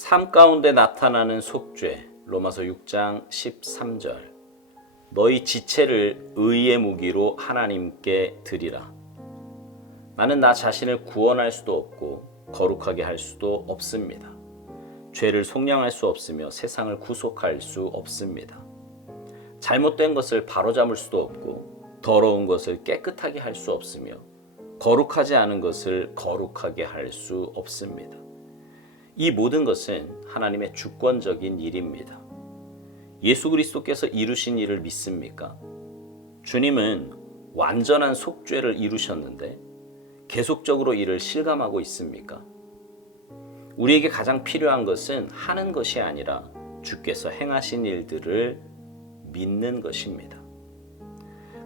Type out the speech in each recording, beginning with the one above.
삶 가운데 나타나는 속죄. 로마서 6장 13절. 너희 지체를 의의 무기로 하나님께 드리라. 나는 나 자신을 구원할 수도 없고 거룩하게 할 수도 없습니다. 죄를 속량할 수 없으며 세상을 구속할 수 없습니다. 잘못된 것을 바로잡을 수도 없고 더러운 것을 깨끗하게 할 수 없으며 거룩하지 않은 것을 거룩하게 할 수 없습니다. 이 모든 것은 하나님의 주권적인 일입니다. 예수 그리스도께서 이루신 일을 믿습니까? 주님은 완전한 속죄를 이루셨는데 계속적으로 이를 실감하고 있습니까? 우리에게 가장 필요한 것은 하는 것이 아니라 주께서 행하신 일들을 믿는 것입니다.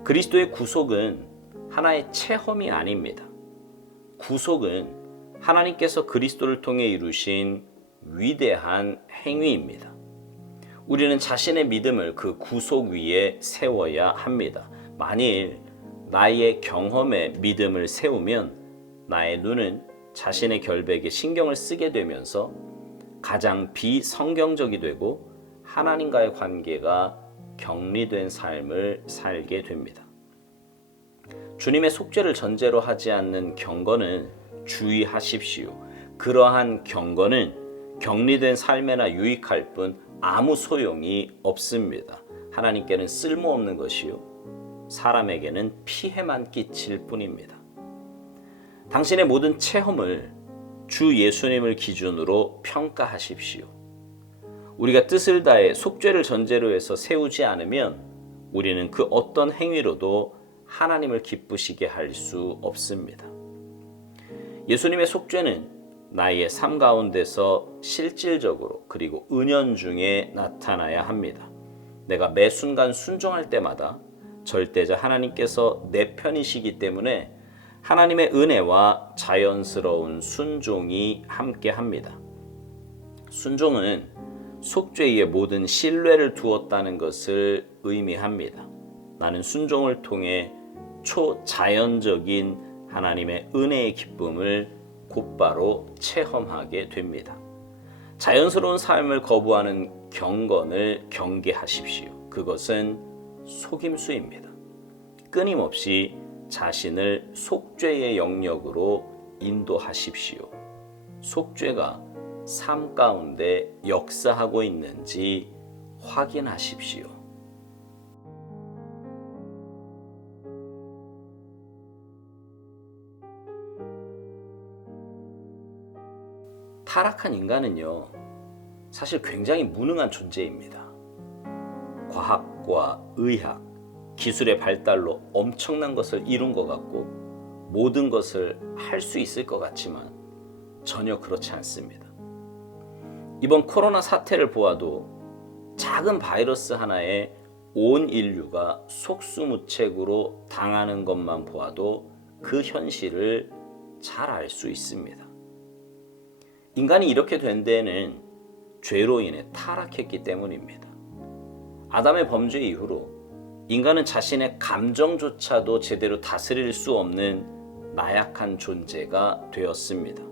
그리스도의 구속은 하나의 체험이 아닙니다. 구속은 하나님께서 그리스도를 통해 이루신 위대한 행위입니다. 우리는 자신의 믿음을 그 구속 위에 세워야 합니다. 만일 나의 경험에 믿음을 세우면 나의 눈은 자신의 결백에 신경을 쓰게 되면서 가장 비성경적이 되고 하나님과의 관계가 격리된 삶을 살게 됩니다. 주님의 속죄를 전제로 하지 않는 경건은 주의하십시오. 그러한 경건은 격리된 삶에나 유익할 뿐 아무 소용이 없습니다. 하나님께는 쓸모없는 것이요 사람에게는 피해만 끼칠 뿐입니다. 당신의 모든 체험을 주 예수님을 기준으로 평가하십시오. 우리가 뜻을 다해 속죄를 전제로 해서 세우지 않으면 우리는 그 어떤 행위로도 하나님을 기쁘시게 할 수 없습니다. 예수님의 속죄는 나의 삶 가운데서 실질적으로 그리고 은연중에 나타나야 합니다. 내가 매 순간 순종할 때마다 절대자 하나님께서 내 편이시기 때문에 하나님의 은혜와 자연스러운 순종이 함께합니다. 순종은 속죄에 모든 신뢰를 두었다는 것을 의미합니다. 나는 순종을 통해 초자연적인 하나님의 은혜의 기쁨을 곧바로 체험하게 됩니다. 자연스러운 삶을 거부하는 경건을 경계하십시오. 그것은 속임수입니다. 끊임없이 자신을 속죄의 영역으로 인도하십시오. 속죄가 삶 가운데 역사하고 있는지 확인하십시오. 타락한 인간은요, 사실 굉장히 무능한 존재입니다. 과학과 의학, 기술의 발달로 엄청난 것을 이룬 것 같고 모든 것을 할 수 있을 것 같지만 전혀 그렇지 않습니다. 이번 코로나 사태를 보아도 작은 바이러스 하나에 온 인류가 속수무책으로 당하는 것만 보아도 그 현실을 잘 알 수 있습니다. 인간이 이렇게 된 데에는 죄로 인해 타락했기 때문입니다. 아담의 범죄 이후로 인간은 자신의 감정조차도 제대로 다스릴 수 없는 나약한 존재가 되었습니다.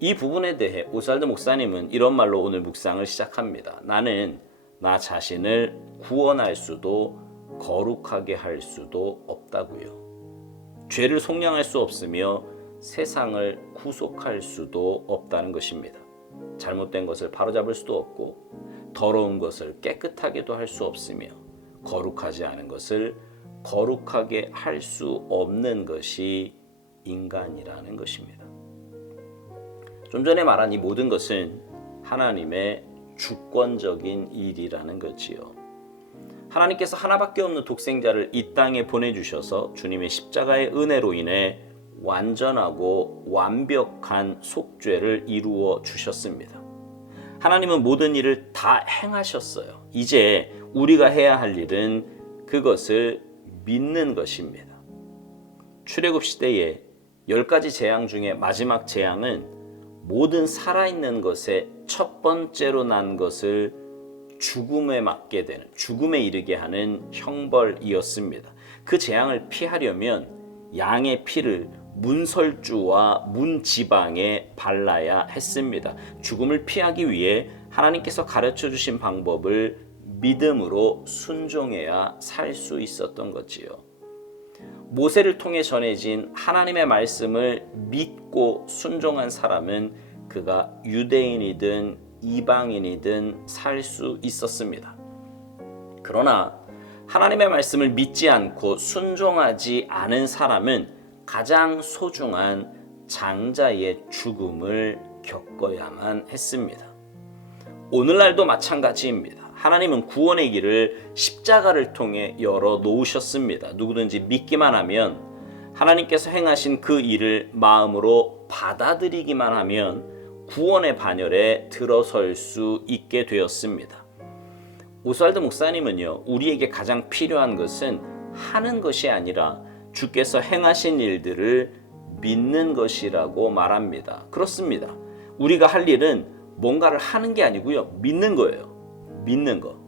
이 부분에 대해 오살드 목사님은 이런 말로 오늘 묵상을 시작합니다. 나는 나 자신을 구원할 수도 거룩하게 할 수도 없다고요. 죄를 속량할 수 없으며 세상을 구속할 수도 없다는 것입니다. 잘못된 것을 바로잡을 수도 없고 더러운 것을 깨끗하게도 할 수 없으며 거룩하지 않은 것을 거룩하게 할 수 없는 것이 인간이라는 것입니다. 좀 전에 말한 이 모든 것은 하나님의 주권적인 일이라는 거지요. 하나님께서 하나밖에 없는 독생자를 이 땅에 보내주셔서 주님의 십자가의 은혜로 인해 완전하고 완벽한 속죄를 이루어 주셨습니다. 하나님은 모든 일을 다 행하셨어요. 이제 우리가 해야 할 일은 그것을 믿는 것입니다. 출애굽 시대에 10가지 재앙 중에 마지막 재앙은 모든 살아있는 것의 첫 번째로 난 것을 죽음에 맞게 되는, 죽음에 이르게 하는 형벌이었습니다. 그 재앙을 피하려면 양의 피를 문설주와 문지방에 발라야 했습니다. 죽음을 피하기 위해 하나님께서 가르쳐 주신 방법을 믿음으로 순종해야 살 수 있었던 거지요. 모세를 통해 전해진 하나님의 말씀을 믿고 순종한 사람은 그가 유대인이든 이방인이든 살 수 있었습니다. 그러나 하나님의 말씀을 믿지 않고 순종하지 않은 사람은 가장 소중한 장자의 죽음을 겪어야만 했습니다. 오늘날도 마찬가지입니다. 하나님은 구원의 길을 십자가를 통해 열어 놓으셨습니다. 누구든지 믿기만 하면, 하나님께서 행하신 그 일을 마음으로 받아들이기만 하면 구원의 반열에 들어설 수 있게 되었습니다. 오스왈드 목사님은요, 우리에게 가장 필요한 것은 하는 것이 아니라 주께서 행하신 일들을 믿는 것이라고 말합니다. 그렇습니다. 우리가 할 일은 뭔가를 하는 게 아니고요, 믿는 거예요. 믿는 거.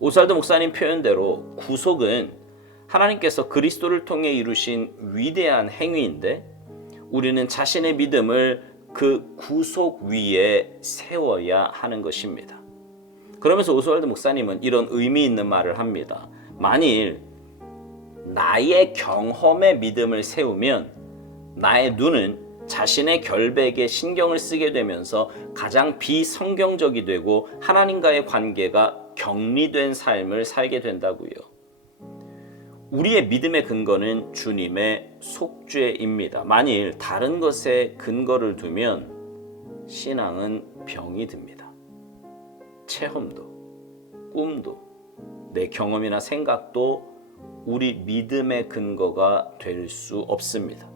오스왈드 목사님 표현대로 구속은 하나님께서 그리스도를 통해 이루신 위대한 행위인데, 우리는 자신의 믿음을 그 구속 위에 세워야 하는 것입니다. 그러면서 오스왈드 목사님은 이런 의미 있는 말을 합니다. 만일 나의 경험에 믿음을 세우면 나의 눈은 자신의 결백에 신경을 쓰게 되면서 가장 비성경적이 되고 하나님과의 관계가 격리된 삶을 살게 된다고요. 우리의 믿음의 근거는 주님의 속죄입니다. 만일 다른 것에 근거를 두면 신앙은 병이 듭니다. 체험도, 꿈도, 내 경험이나 생각도 우리 믿음의 근거가 될 수 없습니다.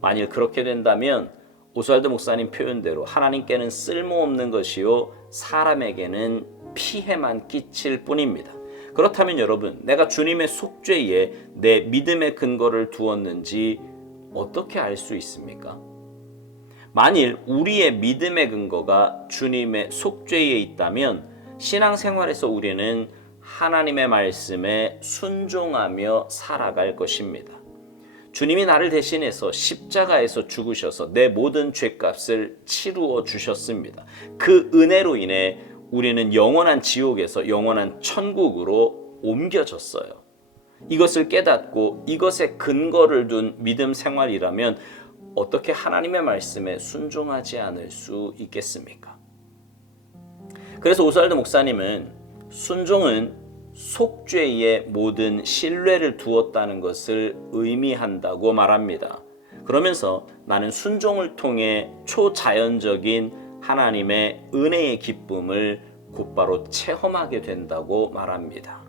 만일 그렇게 된다면 오스왈드 목사님 표현대로 하나님께는 쓸모없는 것이요 사람에게는 피해만 끼칠 뿐입니다. 그렇다면 여러분, 내가 주님의 속죄에 내 믿음의 근거를 두었는지 어떻게 알 수 있습니까? 만일 우리의 믿음의 근거가 주님의 속죄에 있다면 신앙생활에서 우리는 하나님의 말씀에 순종하며 살아갈 것입니다. 주님이 나를 대신해서 십자가에서 죽으셔서 내 모든 죄값을 치루어 주셨습니다. 그 은혜로 인해 우리는 영원한 지옥에서 영원한 천국으로 옮겨졌어요. 이것을 깨닫고 이것에 근거를 둔 믿음 생활이라면 어떻게 하나님의 말씀에 순종하지 않을 수 있겠습니까? 그래서 오스왈드 목사님은 순종은 속죄에 모든 신뢰를 두었다는 것을 의미한다고 말합니다. 그러면서 나는 순종을 통해 초자연적인 하나님의 은혜의 기쁨을 곧바로 체험하게 된다고 말합니다.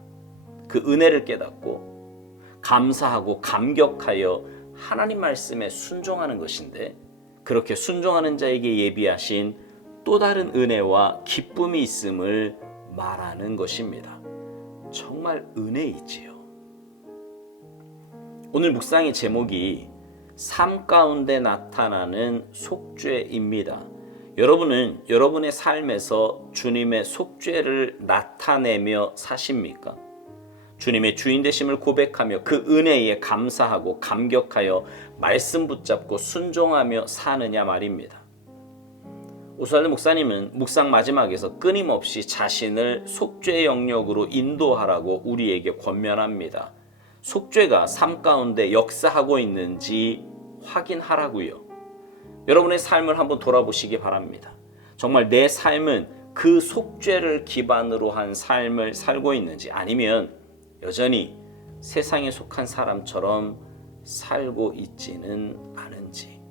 그 은혜를 깨닫고 감사하고 감격하여 하나님 말씀에 순종하는 것인데, 그렇게 순종하는 자에게 예비하신 또 다른 은혜와 기쁨이 있음을 말하는 것입니다. 정말 은혜이지요. 오늘 묵상의 제목이 삶 가운데 나타나는 속죄입니다. 여러분은 여러분의 삶에서 주님의 속죄를 나타내며 사십니까? 주님의 주인 되심을 고백하며 그 은혜에 감사하고 감격하여 말씀 붙잡고 순종하며 사느냐 말입니다. 오스왈드 목사님은 묵상 마지막에서 끊임없이 자신을 속죄의 영역으로 인도하라고 우리에게 권면합니다. 속죄가 삶 가운데 역사하고 있는지 확인하라고요. 여러분의 삶을 한번 돌아보시기 바랍니다. 정말 내 삶은 그 속죄를 기반으로 한 삶을 살고 있는지, 아니면 여전히 세상에 속한 사람처럼 살고 있지는 않은지.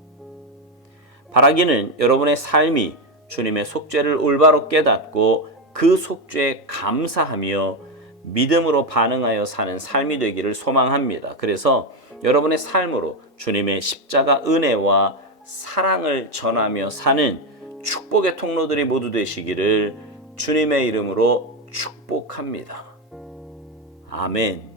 바라기는 여러분의 삶이 주님의 속죄를 올바로 깨닫고 그 속죄에 감사하며 믿음으로 반응하여 사는 삶이 되기를 소망합니다. 그래서 여러분의 삶으로 주님의 십자가 은혜와 사랑을 전하며 사는 축복의 통로들이 모두 되시기를 주님의 이름으로 축복합니다. 아멘.